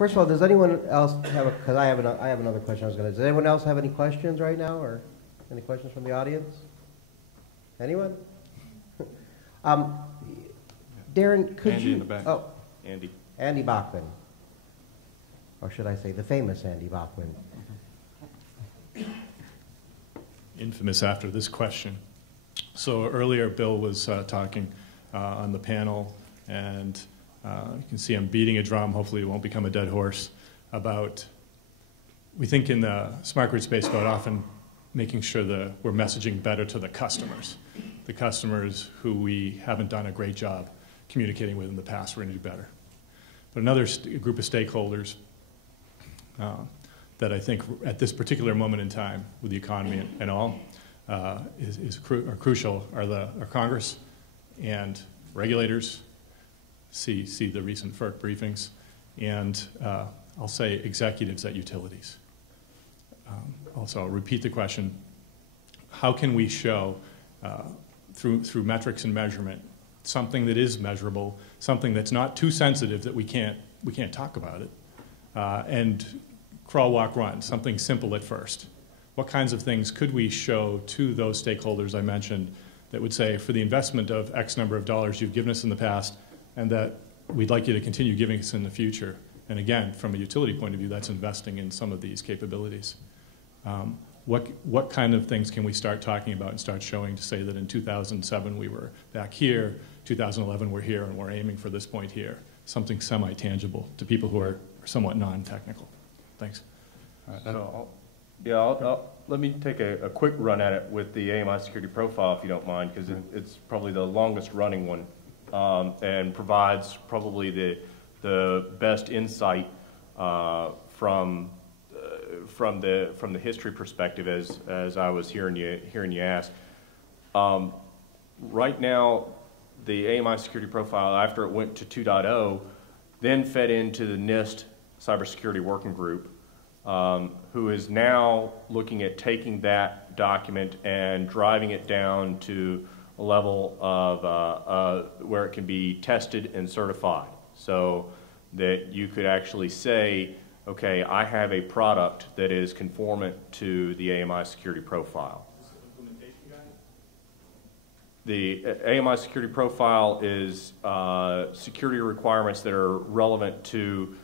First of all, does anyone else have a, because I have another question I was going to, does anyone else have any questions right now, or any questions from the audience? Anyone? Darren, could Andy you? in the back. Oh, Andy. Andy Bachman. Or should I say the famous Andy Bachman? Infamous after this question. So earlier Bill was talking on the panel, and you can see I'm beating a drum, hopefully it won't become a dead horse, about, we think in the smart grid space about often making sure that we're messaging better to the customers who we haven't done a great job communicating with in the past. We're going to do better. But another group of stakeholders that I think at this particular moment in time with the economy and all are crucial are Congress and regulators. See the recent FERC briefings, and I'll say executives at utilities. Also, I'll repeat the question: how can we show through metrics and measurement something that is measurable, something that's not too sensitive that we can't talk about it, and crawl, walk, run, something simple at first? What kinds of things could we show to those stakeholders I mentioned that would say, for the investment of X number of dollars you've given us in the past, and that we'd like you to continue giving us in the future? And again, from a utility point of view, that's investing in some of these capabilities. What kind of things can we start talking about and start showing to say that in 2007 we were back here, 2011 we're here, and we're aiming for this point here? Something semi-tangible to people who are somewhat non-technical. Thanks. So, let me take a quick run at it with the AMI security profile, if you don't mind, because it's probably the longest running one, and provides probably the best insight from the history perspective as I was hearing you ask. Right now, the AMI security profile, after it went to 2.0, then fed into the NIST Cybersecurity Working Group, who is now looking at taking that document and driving it down to a level of where it can be tested and certified, so that you could actually say, okay, I have a product that is conformant to the AMI security profile. Is this an implementation guide? The AMI security profile is security requirements that are relevant to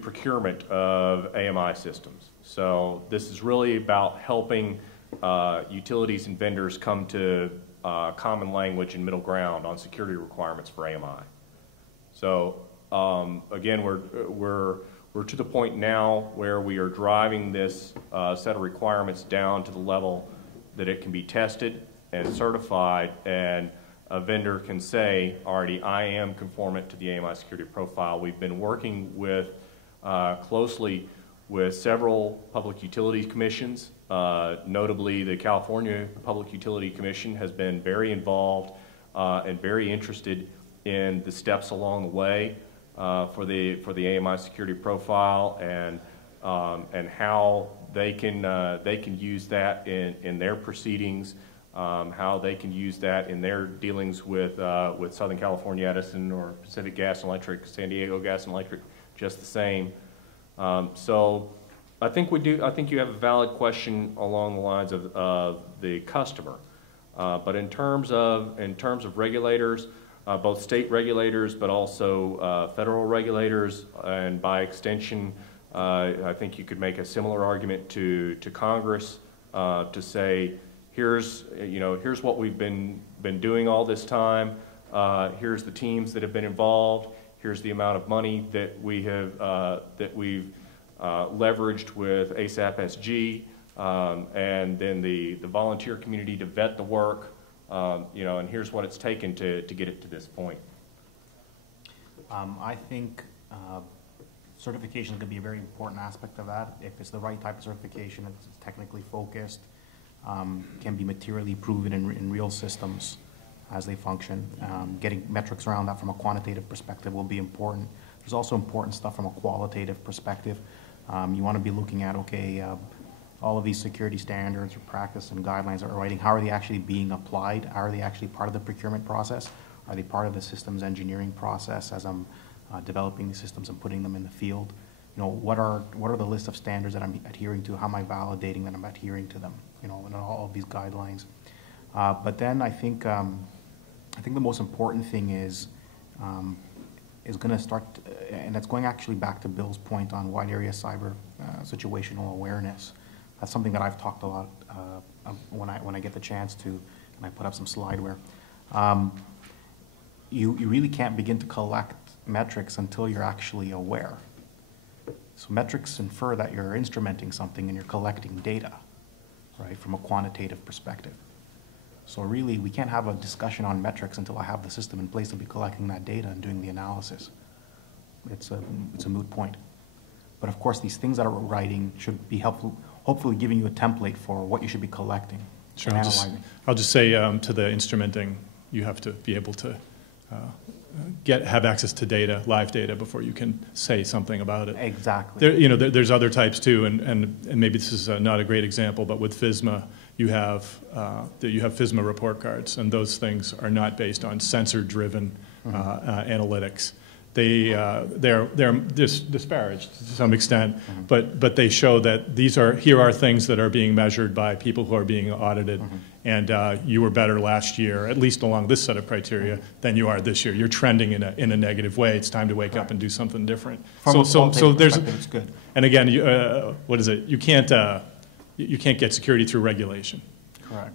procurement of AMI systems. So this is really about helping utilities and vendors come to common language and middle ground on security requirements for AMI. So again, we're to the point now where we are driving this set of requirements down to the level that it can be tested and certified, and a vendor can say, already, I am conformant to the AMI security profile. We've been working with closely with several public utilities commissions. Notably, the California Public Utility Commission has been very involved and very interested in the steps along the way for the AMI security profile, and how they can use that in their proceedings, how they can use that in their dealings with Southern California Edison or Pacific Gas and Electric, San Diego Gas and Electric, just the same. So I think you have a valid question along the lines of the customer, but in terms of regulators, both state regulators, but also federal regulators, and by extension, I think you could make a similar argument to Congress to say, here's what we've been doing all this time. Here's the teams that have been involved. Here's the amount of money that we've leveraged with ASAP SG, and then the volunteer community to vet the work. And here's what it's taken to get it to this point. I think certification is going to be a very important aspect of that. If it's the right type of certification, it's technically focused, can be materially proven in real systems as they function. Getting metrics around that from a quantitative perspective will be important. There's also important stuff from a qualitative perspective. You want to be looking at, okay, all of these security standards or practice and guidelines that we're writing, how are they actually being applied? Are they actually part of the procurement process? Are they part of the systems engineering process as I'm developing these systems and putting them in the field. What are the list of standards that I'm adhering to? How am I validating that I'm adhering to them? And all of these guidelines. But then I think the most important thing is going to start, and it's going actually back to Bill's point on wide area cyber situational awareness. That's something that I've talked a lot when I get the chance to, and I put up some slideware. You really can't begin to collect metrics until you're actually aware. So metrics infer that you're instrumenting something and you're collecting data, right, from a quantitative perspective. So really, we can't have a discussion on metrics until I have the system in place to be collecting that data and doing the analysis. It's a moot point. But of course, these things that we're writing should be helpful, hopefully giving you a template for what you should be collecting and analyzing. I'll just say to the instrumenting, you have to be able to have access to data, live data, before you can say something about it. Exactly. There's other types too, and maybe this is not a great example, but with FSMA, you have FSMA report cards, and those things are not based on sensor-driven analytics. They're disparaged to some extent, but they show that here are things that are being measured by people who are being audited, and you were better last year, at least along this set of criteria, than you are this year. You're trending in a negative way. It's time to wake up and do something different. So there's it's good. And again, what is it? You can't get security through regulation. Correct.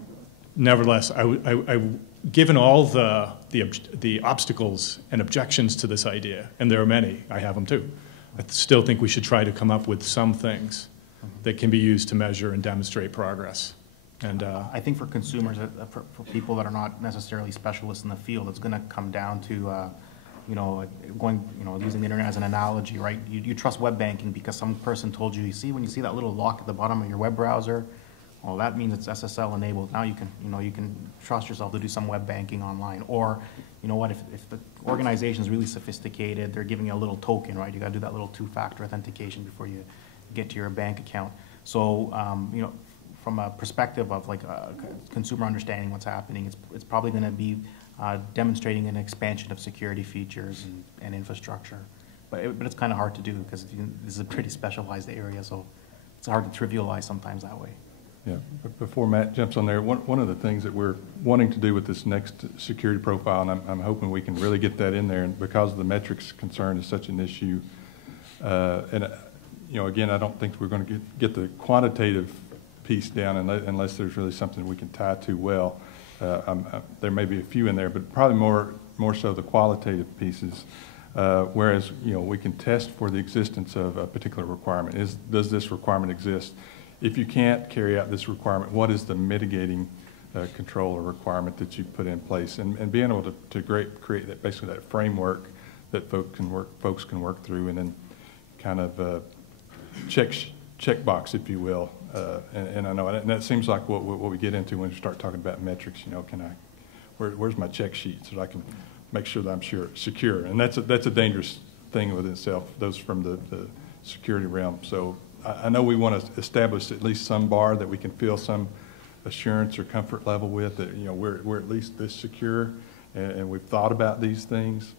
Nevertheless, given all the obstacles and objections to this idea, and there are many, I have them too, I still think we should try to come up with some things that can be used to measure and demonstrate progress. And I think for consumers, for people that are not necessarily specialists in the field, it's going to come down to using the internet as an analogy, right? You trust web banking because some person told you, when you see that little lock at the bottom of your web browser, well, that means it's SSL enabled. Now you can trust yourself to do some web banking online. Or, if the organization is really sophisticated, they're giving you a little token, right? You got to do that little two-factor authentication before you get to your bank account. So, from a perspective of like a consumer understanding what's happening, it's probably going to be demonstrating an expansion of security features and infrastructure. But it's kind of hard to do because this is a pretty specialized area, so it's hard to trivialize sometimes that way. Yeah, before Matt jumps on there, one of the things that we're wanting to do with this next security profile, and I'm hoping we can really get that in there, and because the metrics concern is such an issue, again, I don't think we're going to get the quantitative piece down unless there's really something we can tie to well. There may be a few in there, but probably more so the qualitative pieces. Whereas we can test for the existence of a particular requirement. Does this requirement exist? If you can't carry out this requirement, what is the mitigating control or requirement that you put in place? And being able to create that framework that folks can work through, and then kind of check box, if you will. And I know, and that seems like what we get into when we start talking about metrics. Where's my check sheet so that I can make sure that I'm secure? And that's a dangerous thing within itself. Those from the security realm. So I know we want to establish at least some bar that we can feel some assurance or comfort level with, that we're at least this secure, and we've thought about these things.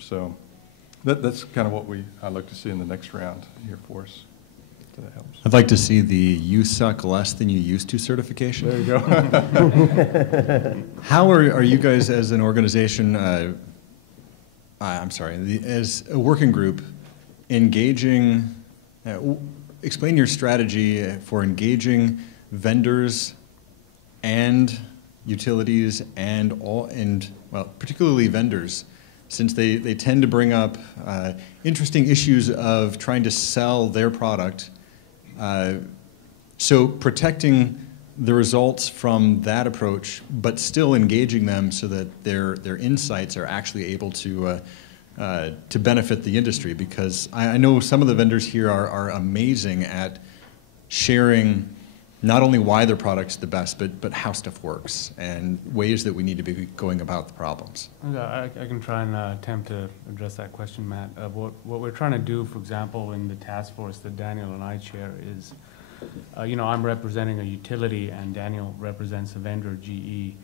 So that's kind of what I look to see in the next round here for us. So that helps. I'd like to see the "you suck less than you used to" certification. There you go. How are you guys as an organization? As a working group, engaging. Explain your strategy for engaging vendors and utilities and particularly vendors, since they tend to bring up interesting issues of trying to sell their product. So protecting the results from that approach, but still engaging them so that their insights are actually able to benefit the industry, because I know some of the vendors here are amazing at sharing not only why their product's the best, but how stuff works and ways that we need to be going about the problems. I can try and attempt to address that question, Matt. What we're trying to do, for example, in the task force that Daniel and I chair is, I'm representing a utility and Daniel represents a vendor, GE.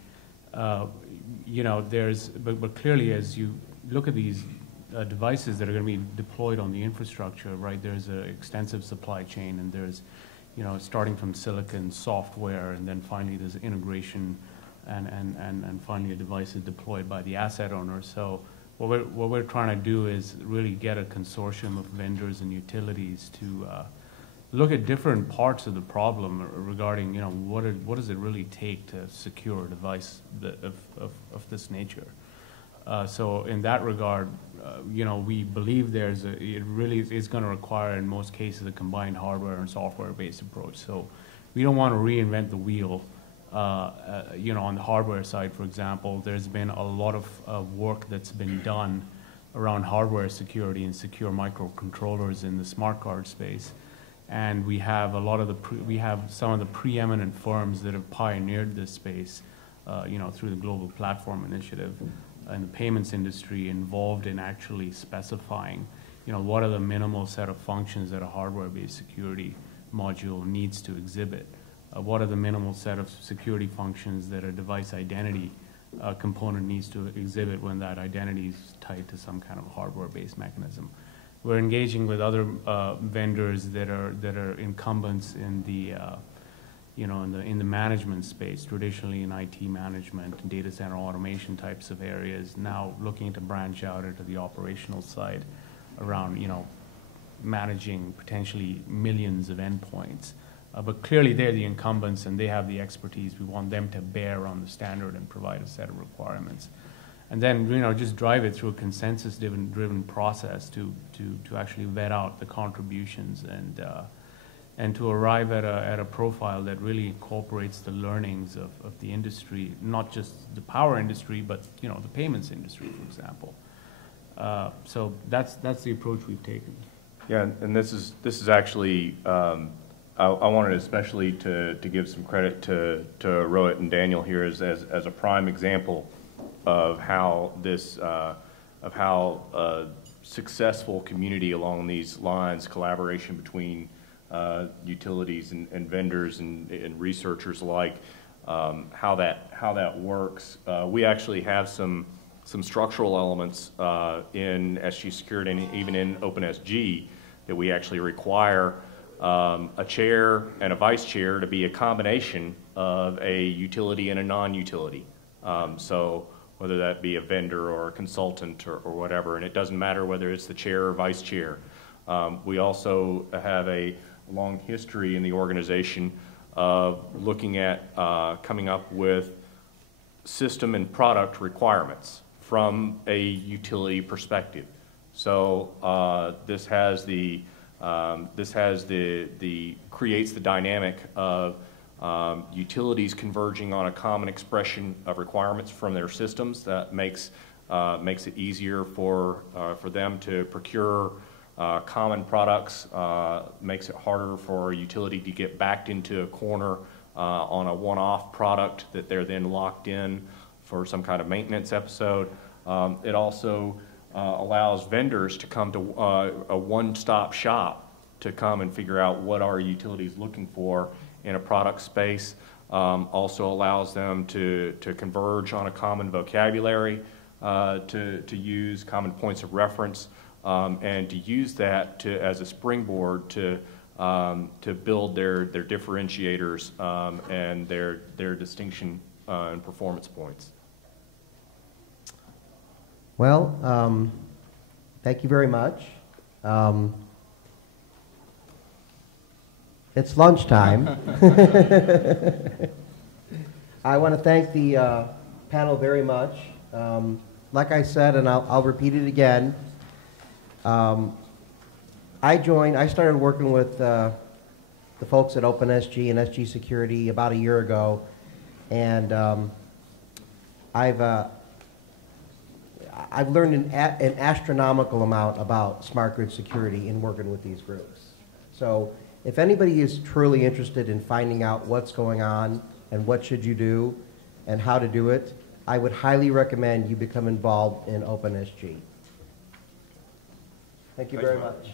But clearly as you look at these devices that are going to be deployed on the infrastructure, right? There's an extensive supply chain, and there's, starting from silicon, software, and then finally there's integration, and finally a device is deployed by the asset owner. So what we're trying to do is really get a consortium of vendors and utilities to look at different parts of the problem regarding, what does it really take to secure a device of this nature. So in that regard, we believe it really is going to require, in most cases, a combined hardware and software-based approach. So we don't want to reinvent the wheel. On the hardware side, for example, there's been a lot of work that's been done around hardware security and secure microcontrollers in the smart card space. And we have some of the preeminent firms that have pioneered this space, through the Global Platform Initiative and the payments industry, involved in actually specifying, what are the minimal set of functions that a hardware-based security module needs to exhibit. What are the minimal set of security functions that a device identity component needs to exhibit when that identity is tied to some kind of hardware-based mechanism. We're engaging with other vendors that are incumbents in the in the management space, traditionally in IT management, data center automation types of areas. Now looking to branch out into the operational side around managing potentially millions of endpoints. But clearly they're the incumbents and they have the expertise. We want them to bear on the standard and provide a set of requirements. And then, just drive it through a consensus-driven process to actually vet out the contributions and to arrive at a profile that really incorporates the learnings of the industry, not just the power industry, but the payments industry, for example. So that's the approach we've taken. Yeah, and this is actually. I wanted especially to give some credit to Rohit and Daniel here as a prime example of how successful community along these lines, collaboration between utilities and vendors and researchers alike, how that works. We actually have some structural elements in SG Security and even in OpenSG that we actually require a chair and a vice chair to be a combination of a utility and a non-utility. So whether that be a vendor or a consultant or whatever, and it doesn't matter whether it's the chair or vice chair. We also have a long history in the organization of looking at coming up with system and product requirements from a utility perspective. So this creates the dynamic of utilities converging on a common expression of requirements from their systems. That makes it easier for them to procure common products, makes it harder for a utility to get backed into a corner on a one-off product that they're then locked in for some kind of maintenance episode. It also allows vendors to come to a one-stop shop to come and figure out what our utilities looking for in a product space. Also allows them to converge on a common vocabulary, to use common points of reference, and to use that as a springboard to build their differentiators and their distinction and performance points. Well, thank you very much. It's lunchtime. I want to thank the panel very much. Like I said, and I'll repeat it again, I started working with the folks at OpenSG and SG Security about a year ago, and I've learned an astronomical amount about smart grid security in working with these groups. So if anybody is truly interested in finding out what's going on and what should you do and how to do it, I would highly recommend you become involved in OpenSG. Thank you very much.